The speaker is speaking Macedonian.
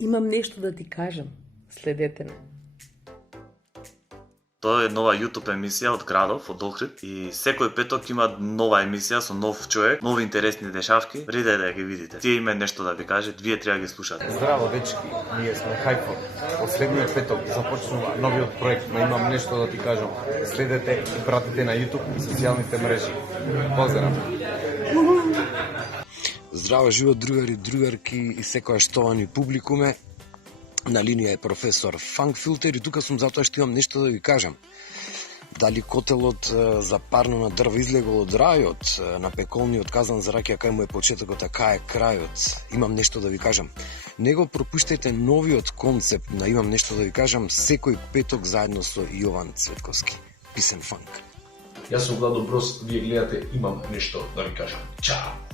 Имам нешто да ти кажам. Следете ме. Тоа е нова YouTube емисија од градов, од Охрид, и секој петок има нова емисија со нов човек, нови интересни дешавки. Вреди да ги видите. Тие има нешто да ви кажат, вие треба да ги слушате. Здраво, дечки, ние сме Хајфон. Последниот петок започнува новиот проект, но имам нешто да ти кажам. Следете и пратите на YouTube и социјалните мрежи. Поздрав! Здраво, живот, другари, другарки и секоја штовани публикуме. На линија е професор Фанкфилтер и тука сум затоа што имам нешто да ви кажам. Дали котелот за парно на дрво излегол од рајот, на пеколниот казан за ракија кај му е почетокот, а кај е крајот. Имам нешто да ви кажам. Не го пропуштајте новиот концепт на Имам нешто да ви кажам секој петок заедно со Јован Цветковски. Писен фанк. Јас сум Владо Брос, вие гледате Имам нешто да ви кажам. Чао!